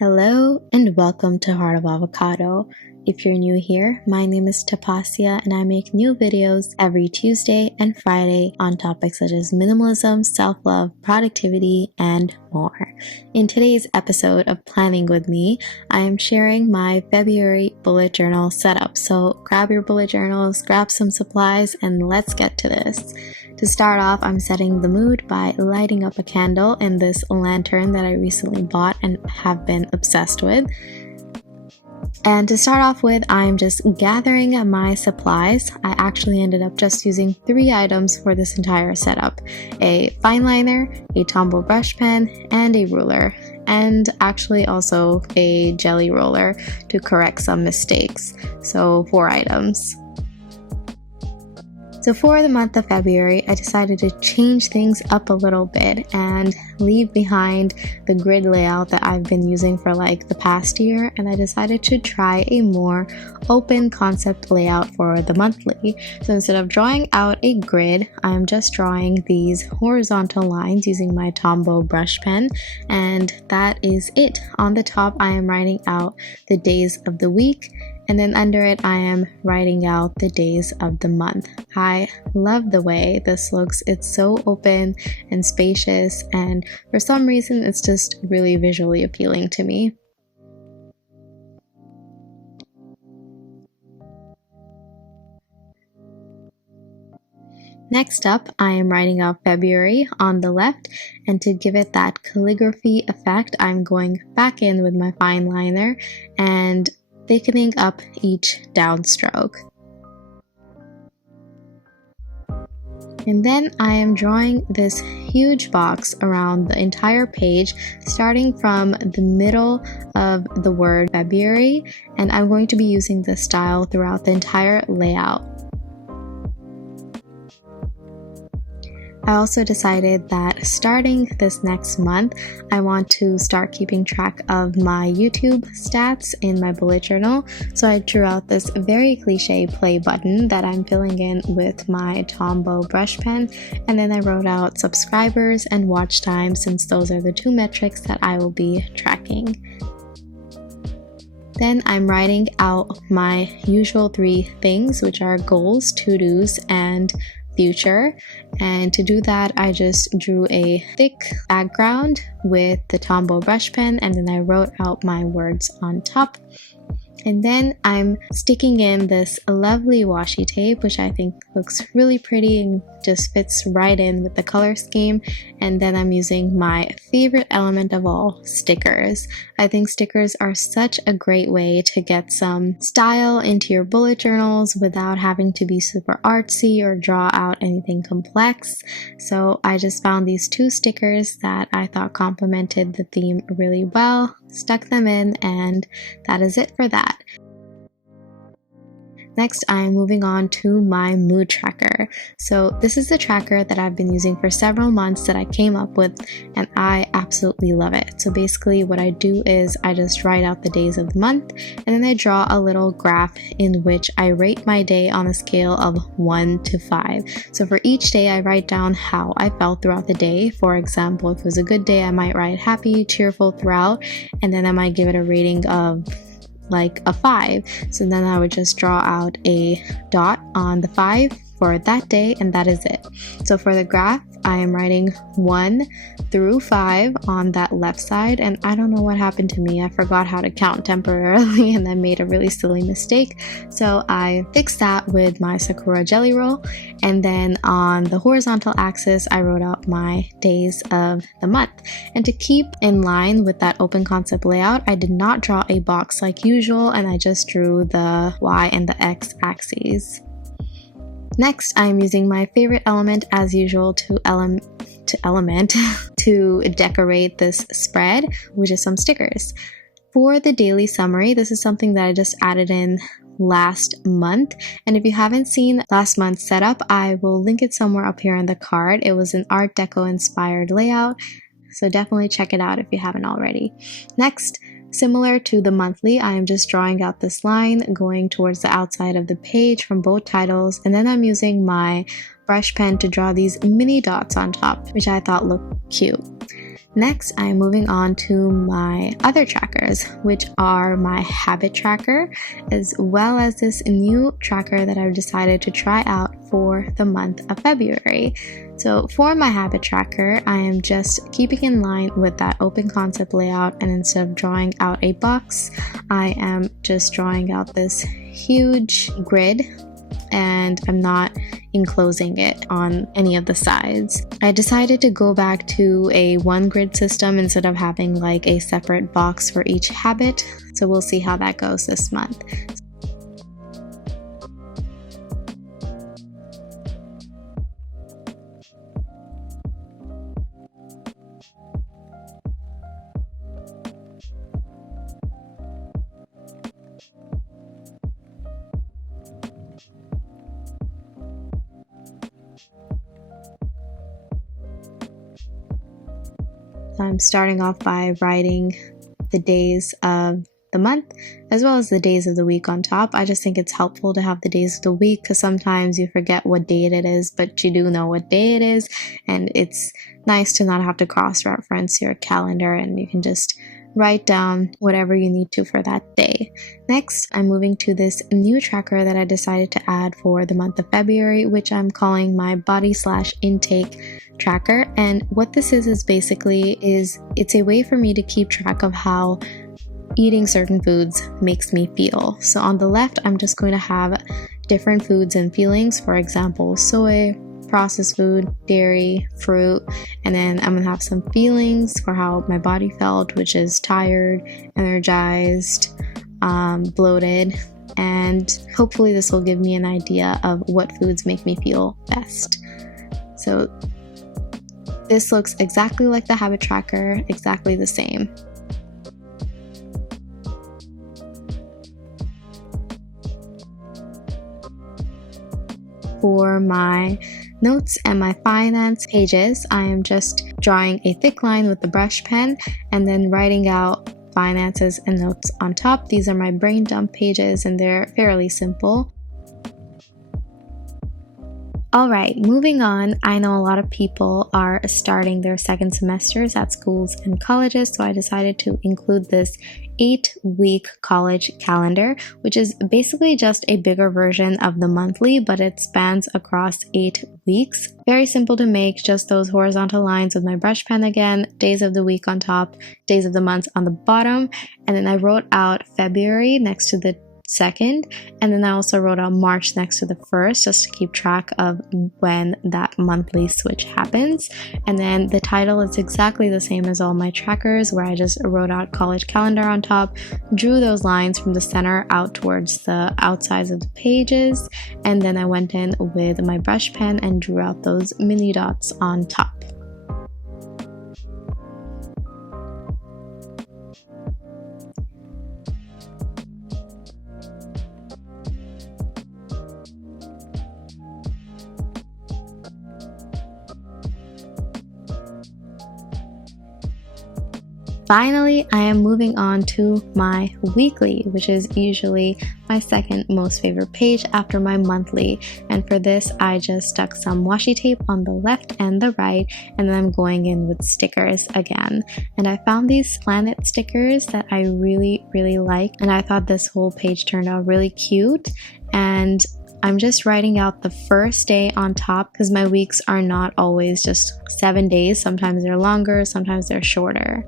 Hello and welcome to Heart of Avocado. If you're new here, my name is Tapasia and I make new videos every Tuesday and Friday on topics such as minimalism, self-love, productivity, and more. In today's episode of Planning with Me, I am sharing my February bullet journal setup. So grab your bullet journals, grab some supplies, and let's get to this. To start off, I'm setting the mood by lighting up a candle in this lantern that I recently bought and have been obsessed with. And to start off with, I'm just gathering my supplies. I actually ended up just using 3 items for this entire setup: a fine liner, a Tombow brush pen, and a ruler, and actually also a jelly roller to correct some mistakes. So 4 items. So for the month of February, I decided to change things up a little bit and leave behind the grid layout that I've been using for like the past year, and I decided to try a more open concept layout for the monthly. So instead of drawing out a grid, I'm just drawing these horizontal lines using my Tombow brush pen, and that is it. On the top, I am writing out the days of the week, and then under it, I am writing out the days of the month. I love the way this looks. It's so open and spacious, and for some reason, it's just really visually appealing to me. Next up, I am writing out February on the left, and to give it that calligraphy effect, I'm going back in with my fine liner and thickening up each downstroke. And then I am drawing this huge box around the entire page, starting from the middle of the word February, and I'm going to be using this style throughout the entire layout. I also decided that starting this next month, I want to start keeping track of my YouTube stats in my bullet journal. So I drew out this very cliche play button that I'm filling in with my Tombow brush pen, and then I wrote out subscribers and watch time, since those are the 2 metrics that I will be tracking. Then I'm writing out my usual 3 things, which are goals, to-dos, and future. And to do that, I just drew a thick background with the Tombow brush pen, and then I wrote out my words on top. And then I'm sticking in this lovely washi tape, which I think looks really pretty and just fits right in with the color scheme. And then I'm using my favorite element of all, stickers. I think stickers are such a great way to get some style into your bullet journals without having to be super artsy or draw out anything complex. So I just found these 2 stickers that I thought complemented the theme really well, stuck them in, and that is it for that. Next, I'm moving on to my mood tracker. So this is the tracker that I've been using for several months that I came up with, and I absolutely love it. So basically what I do is I just write out the days of the month, and then I draw a little graph in which I rate my day on a scale of 1 to 5. So for each day, I write down how I felt throughout the day. For example, if it was a good day, I might write happy, cheerful throughout, and then I might give it a rating of like a 5. So then I would just draw out a dot on the 5 for that day, and that is it. So for the graph, I am writing 1 through 5 on that left side, and I don't know what happened to me. I forgot how to count temporarily and I made a really silly mistake. So I fixed that with my Sakura jelly roll, and then on the horizontal axis, I wrote out my days of the month. And to keep in line with that open concept layout, I did not draw a box like usual, and I just drew the Y and the X axes. Next, I'm using my favorite element as usual to decorate this spread, which is some stickers. For the daily summary, this is something that I just added in last month, and if you haven't seen last month's setup, I will link it somewhere up here on the card. It was an Art Deco inspired layout, so definitely check it out if you haven't already. Next, similar to the monthly, I am just drawing out this line going towards the outside of the page from both titles, and then I'm using my brush pen to draw these mini dots on top, which I thought looked cute. Next, I am moving on to my other trackers, which are my habit tracker, as well as this new tracker that I've decided to try out for the month of February. So for my habit tracker, I am just keeping in line with that open concept layout, and instead of drawing out a box, I am just drawing out this huge grid, and I'm not enclosing it on any of the sides. I decided to go back to a one grid system instead of having like a separate box for each habit. So we'll see how that goes this month. I'm starting off by writing the days of the month as well as the days of the week on top. I just think it's helpful to have the days of the week because sometimes you forget what date it is, but you do know what day it is, and it's nice to not have to cross-reference your calendar, and you can just write down whatever you need to for that day. Next, I'm moving to this new tracker that I decided to add for the month of February, which I'm calling my body/intake tracker. And what this is basically it's a way for me to keep track of how eating certain foods makes me feel. So on the left, I'm just going to have different foods and feelings, for example, soy, processed food, dairy, fruit, and then I'm gonna have some feelings for how my body felt, which is tired, energized, bloated, and hopefully this will give me an idea of what foods make me feel best. So this looks exactly like the habit tracker, exactly the same. For my notes and my finance pages, I am just drawing a thick line with the brush pen and then writing out finances and notes on top. These are my brain dump pages and they're fairly simple. Alright, moving on, I know a lot of people are starting their second semesters at schools and colleges, so I decided to include this 8-week college calendar, which is basically just a bigger version of the monthly, but it spans across 8 weeks. Very simple to make, just those horizontal lines with my brush pen again, days of the week on top, days of the month on the bottom, and then I wrote out February next to the 2nd, and then I also wrote out March next to the 1st just to keep track of when that monthly switch happens. And then the title is exactly the same as all my trackers, where I just wrote out college calendar on top, drew those lines from the center out towards the outsides of the pages, and then I went in with my brush pen and drew out those mini dots on top. Finally, I am moving on to my weekly, which is usually my second most favorite page after my monthly. And for this, I just stuck some washi tape on the left and the right, and then I'm going in with stickers again. And I found these planet stickers that I really like, and I thought this whole page turned out really cute. And I'm just writing out the first day on top because my weeks are not always just 7 days. Sometimes they're longer, sometimes they're shorter.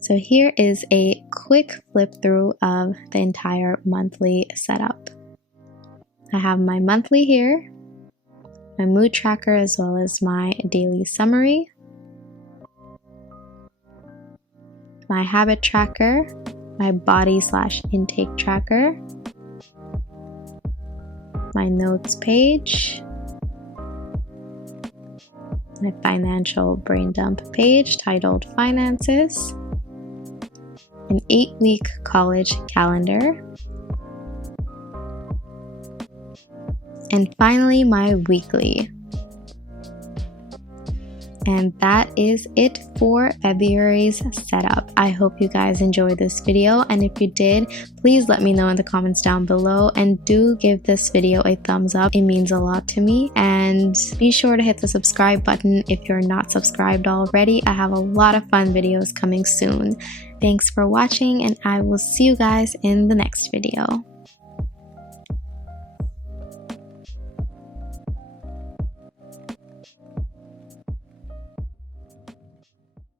So here is a quick flip through of the entire monthly setup. I have my monthly here, my mood tracker, as well as my daily summary, my habit tracker, my body/intake tracker, my notes page, my financial brain dump page titled Finances, an 8-week college calendar, and finally my weekly. And that is it for February's setup. I hope you guys enjoyed this video, and if you did, please let me know in the comments down below, and do give this video a thumbs up. It means a lot to me. And be sure to hit the subscribe button if you're not subscribed already. I have a lot of fun videos coming soon. Thanks for watching, and I will see you guys in the next video.